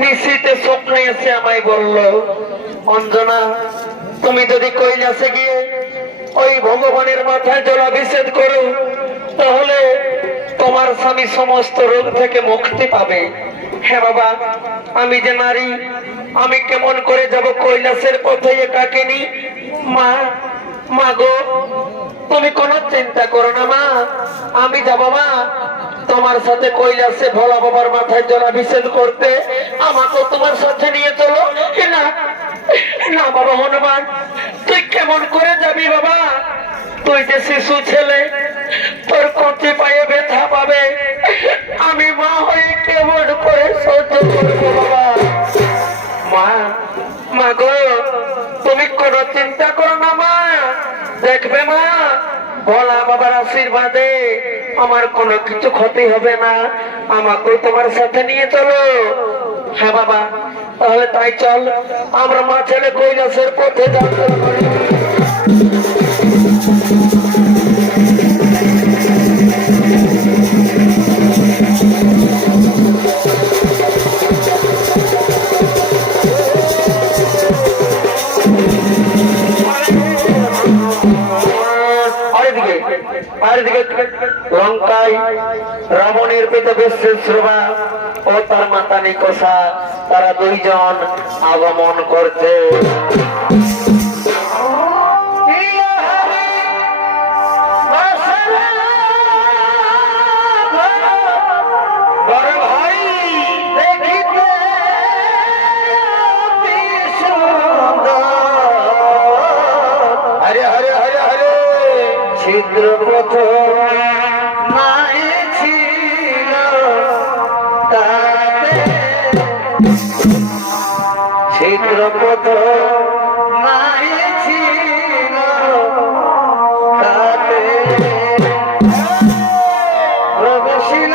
নিশিতে স্বপ্নে এসে আমায় বলল, অঞ্জনা, তুমি যদি কৈলাসে গিয়ে ওই ভগবানের মাথায় জলাভিষেক করো, তাহলে তোমার স্বামী সমস্ত রোগ থেকে মুক্তি পাবে। হ্যাঁ বাবা, আমি যে নারী, আমি কেমন করে যাব কৈলাসের পথে এটাকে নি মা মা গো, তুমি কোনো চিন্তা করো না, মা। আমি যাব, মা। তোমার সাথে কৈলাসে ভোলা বাবার মাথায় জলাভিষেক করতে। আমাকে তোমার সাথে নিয়ে চলো। না না বাবা হনুমান, তুই কেমন করে যাবি বাবা? তুই যে শিশু ছেলে, তোর কচি পায়ে ব্যথা পাবে। আমি মা হয়ে কেমন করে সহ্য করব বাবা? আমার কোনো কিছু ক্ষতি হবে না। আমাকে তোমার সাথে নিয়ে চলো। হ্যাঁ বাবা, তাহলে তাই চল। আমরা মা ছেলে কৈলাসের পথে যাত্রা করি। লঙ্কায় রাবণের পিতা বিশ্বেশ্বরবা ও তার মাতা নিকোষা তারা দুইজন আগমন করছে। ছিল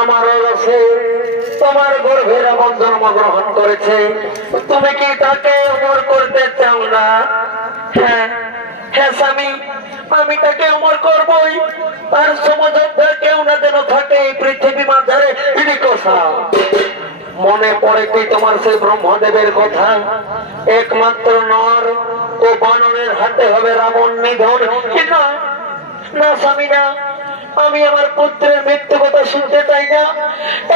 আমার রসে তোমার গর্ভের এমন জন্মগ্রহণ করেছে। তুমি কি তাকে অমর করতে চাও না? হ্যাঁ হ্যাঁ স্বামী, আমি তাকে অমর করবই। তার কেউ না যেন থাকে পৃথিবী মাঝারে নিকোষা মনে পড়ে কি তোমার সেই ব্রহ্মদেবের কথা? একমাত্র নর ও বানরের হাতে হবে রাবণ নিধন। না স্বামী, না। আমি আমার পুত্রের মৃত্যু কথা শুনতে চাই না।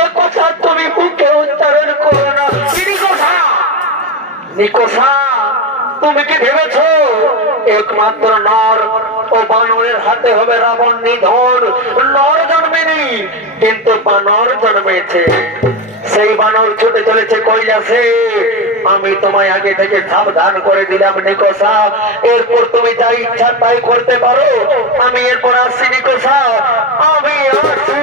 এই কথা তুমি মুখে উচ্চারণ করো না। তুমি কি ভেবেছ? একমাত্র নর ও বানরের হাতে হবে রাবণ নিধন। নর জন্মেনি, কিন্তু বানর জন্মেছে। সেই বানর ছুটে চলেছে কৈলাসে। আমি তোমায় আগে থেকে সাবধান করে দিলাম নিকোষা এরপর তুমি যা ইচ্ছা তাই করতে পারো। আমি এরপর আসছি নিকোষা আমি আসছি।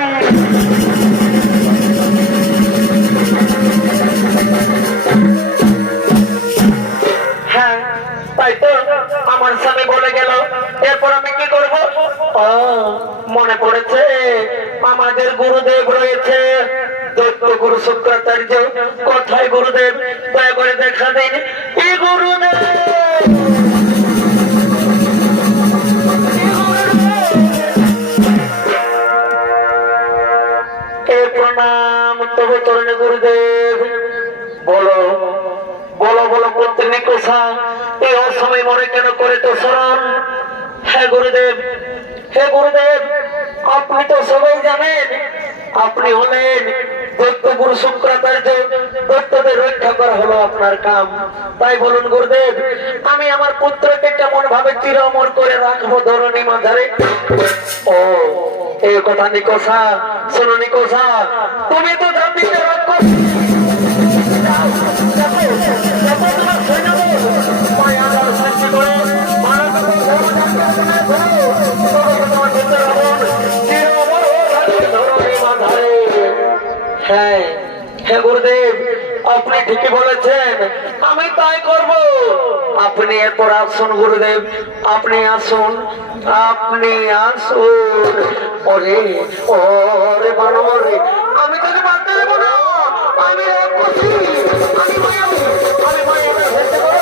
হ্যাঁ আমার স্বামী বলে গেল। এরপর আমি কি করব? মনে পড়েছে, আমাদের গুরুদেব রয়েছে। দৈত্য গুরু শুক্রাচার্য কোথায় গুরুদেব, দয়া করে দেখা দিন। গুরুদেব! গুরুদেব। এই অসময় মনে কেন করে তো স্মরণ? হ্যাঁ গুরুদেব, হে গুরুদেব, আপনি তো সবাই জানেন, আপনি হলেন গুরু শুক্রাচার্য দৈত্যদের রক্ষা করা হলো আপনার কাম। তাই বলুন গুরুদেব, আমি আমার পুত্রকে কেমন ভাবে চিরমর করে রাখব ধরণী মাঝারে? ও এই কথা নিকোষা, শোনো নিকোষা, তুমি তো জাতিকে রক্ষা ঠিকই বলেছেন। আমি তাই করব। আপনি এরপর আসুন, গুরুদেব। আপনি আসুন আপনি আসুন। ওরে ওরে বানরে আমি তোকে মারতে দেবো না। আমি আমি আমি আমি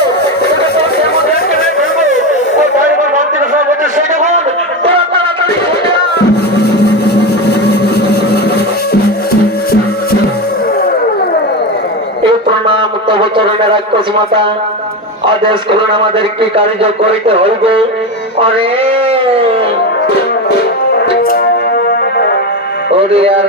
চরণে রাক্ষস মাতা আদেশ করুন আমাদের কি কার্য করিতে হইবে? অরে। ওরে আর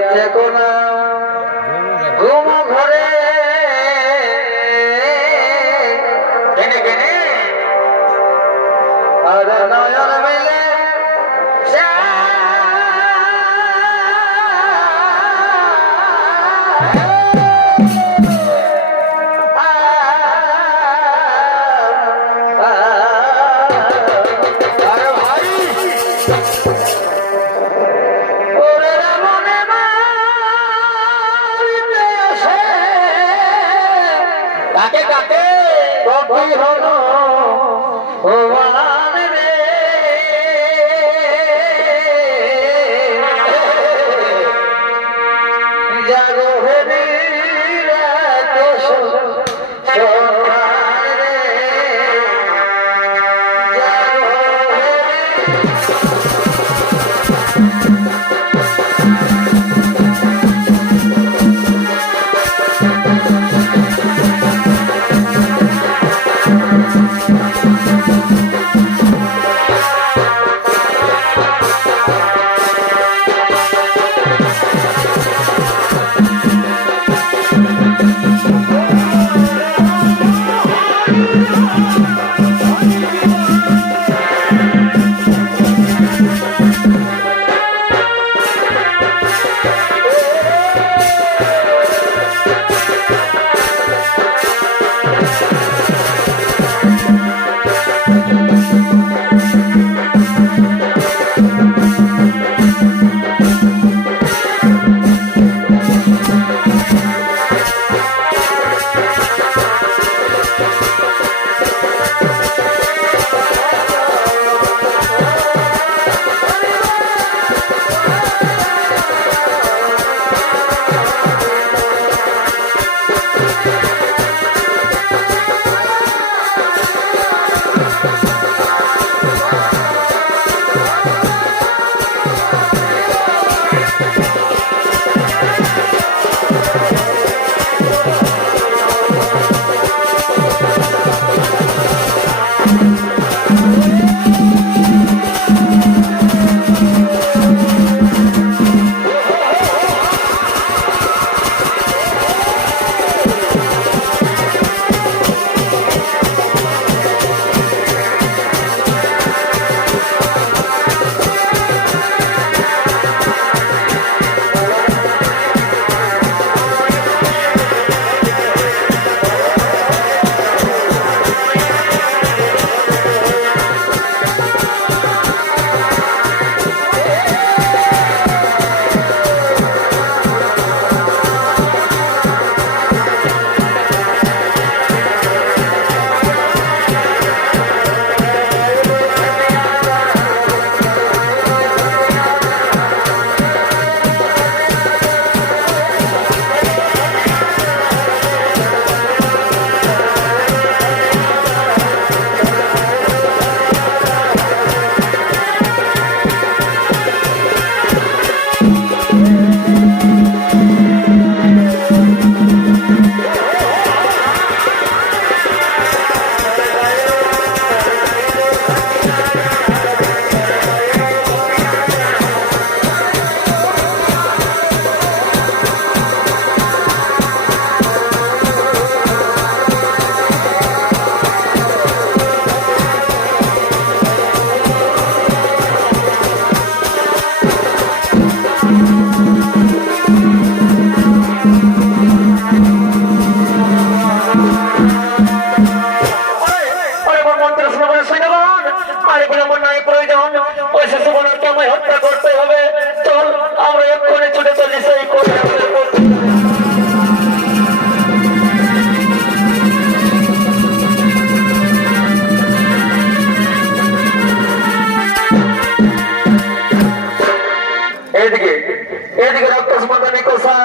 কোষা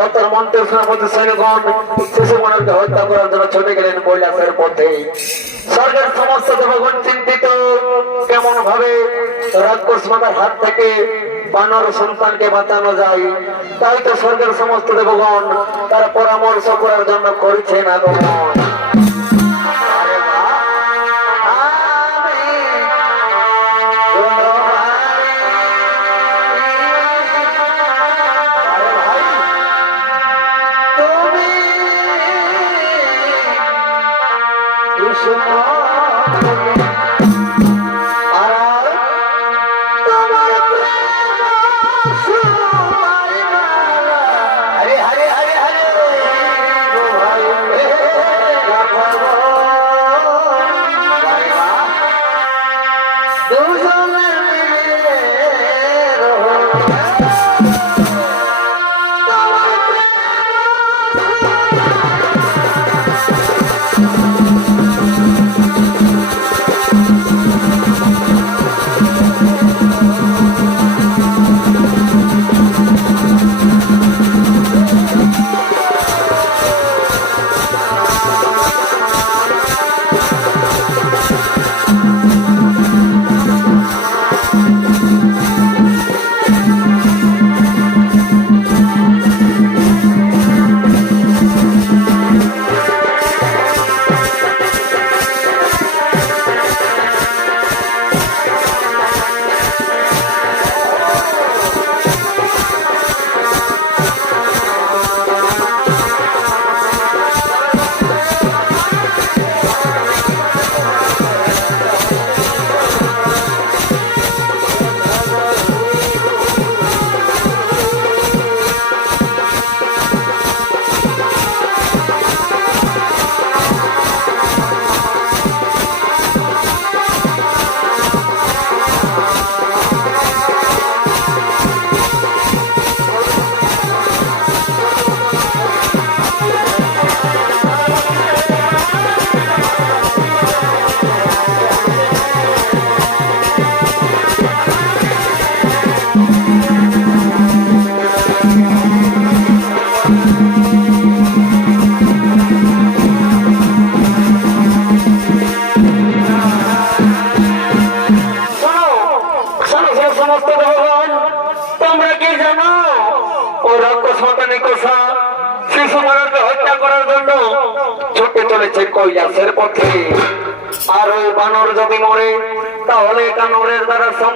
ও মন্ত্রের সৈন্যগণ হত্যা করার জন্য ছুটে গেলেন কৈলাসের পথে। স্বর্গের সমস্ত দেবগণ চিন্তিত কেমন ভাবে রাক্ষস মাতার হাত থেকে বানর সন্তানকে বাঁচানো যায়। তাই তো স্বর্গের সমস্ত দেবগণ তার পরামর্শ করার জন্য করছেন আগমন।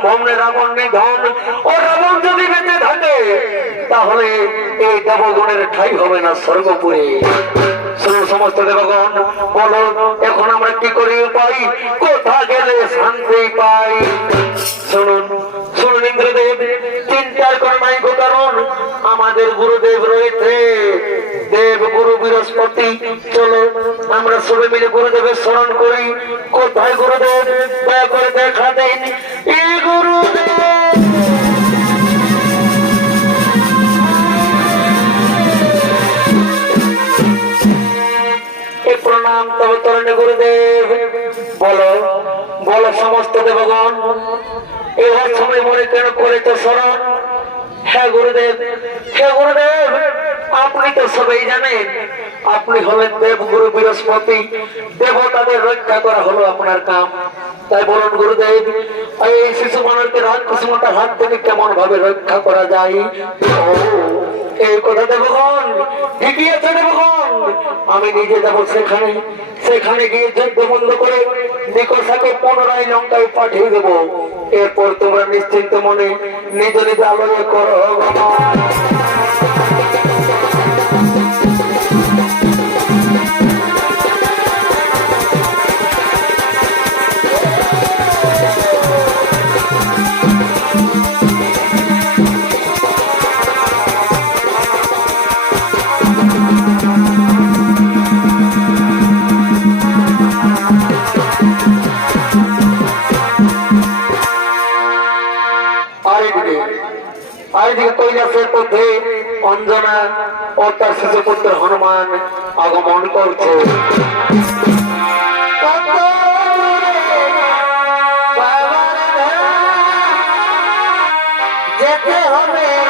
নেই রাবণ নিধন। ও রাবণ যদি বেঁচে থাকে, তাহলে এই দেবগণের ঠাই হবে না স্বর্গপুরে। সমস্ত দেবগণ, বলো, এখন আমরা কি করি পাই কোথা গেলে শান্তি পাই? শুনুন শুনুন ইন্দ্রদেব, চিন্তার গো কারণ, আমাদের গুরুদেব রয়েছে। দেব বৃহস্পতি, চলো আমরা সবাই মিলে গুরুদেবের স্মরণ করি। কোথায় গুরুদেব? দয়া করে দেখা দিন। এ গুরুদেব! বলো বলো সমস্ত দেবগণ, এবার সময় মনে কেন করেছ স্মরণ হ্যাঁ গুরুদেব হ্যাঁ গুরুদেব! আপনি তো সবাই জানেন, আপনি হলেন দেব গুরু বৃহস্পতি। দেবতাদের রক্ষা করা হলো আপনার কাম। তাই বলুন গুরুদেব, এই শিশু মানুষকে রাজকুসুমতার হাত থেকে কেমন ভাবে রক্ষা করা যায়? এই কথা দেবগণ ঠিকই আছে দেবগণ আমি নিজে যাব সেখানে। সেখানে গিয়ে যুদ্ধ বন্ধ করে নিকষাকে পুনরায় লঙ্কায় পাঠিয়ে দেব। এরপর তোমরা নিশ্চিন্ত মনে নিজ নিজ আলোয় করো কৈলাসের মধ্যে অঞ্জনা ও তার শিশু পুত্র হনুমান আগমন করছে হবে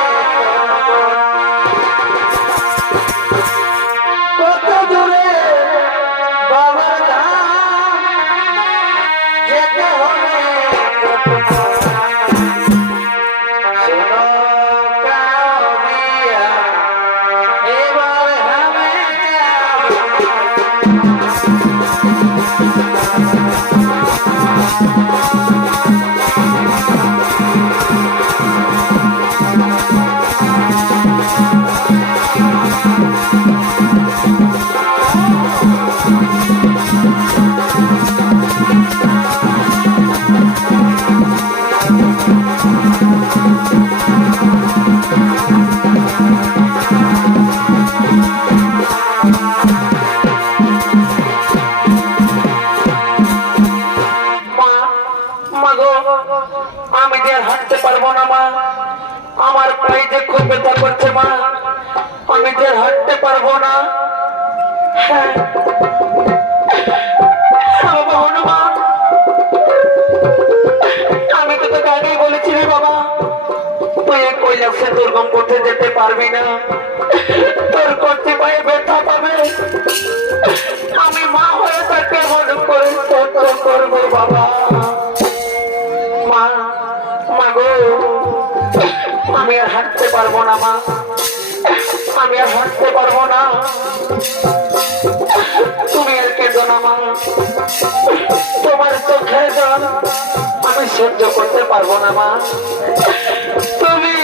পারব না। হ্যাঁ। আমি বাবা, তুই যেতে পারবি না। তোর করতে পায়ে ব্যথা পাবে। আমি মা হয়ে তাকে মনে করে করব বাবা। তুমি আর তোমার চোখের জল আমি সহ্য করতে পারব না মা। তুমি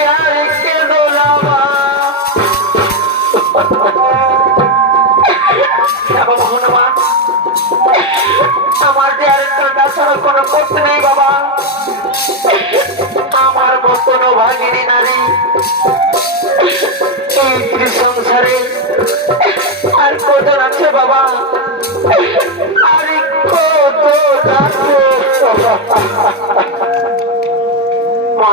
আমার যে আর কাঁদা কোনো করতে নেই বাবা। আমার মতন ভাগিনী নারী। এই সংসারে আছে বাবা? আরে আছে মা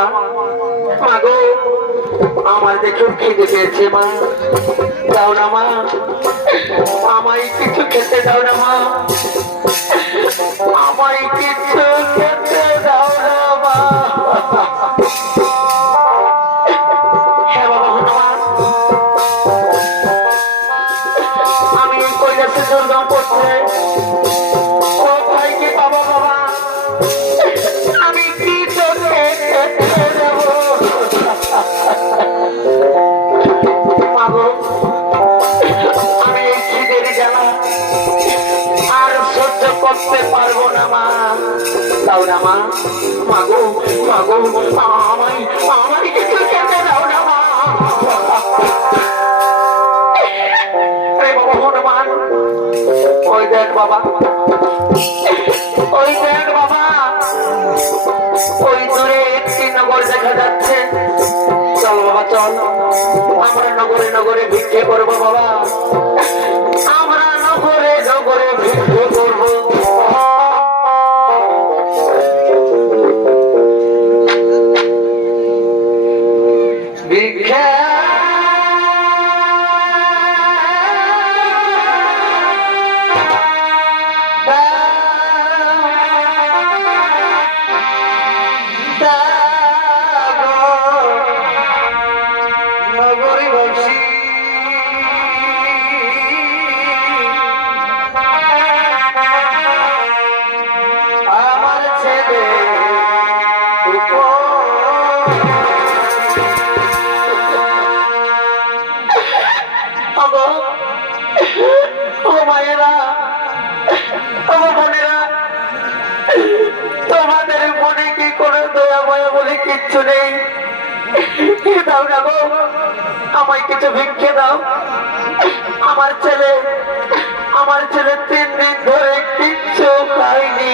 আমার দেখে খেতে পেয়েছে মা, দাও না মা। আমায় কিছু খেতে দাও না মা। আমায় কিছু করতে পারব না, মা। দাও না, মা। মাগো মাগো আমায় আমায় কিছু খেতে দাও না মা। ওই দেখ বাবা। ওই দেখ বাবা। ওই দূরে একটি নগর দেখা যাচ্ছে। চল বাবা, চল। আমরা নগরে নগরে ভিক্ষে করব বাবা। তোমাদের মনে কি করে দয়া ময়া বলে কিচ্ছু নেই? দাও না আমায় কিছু ভিক্ষে দাও। আমার ছেলে আমার ছেলে তিন দিন ধরে কিচ্ছু খায়নি।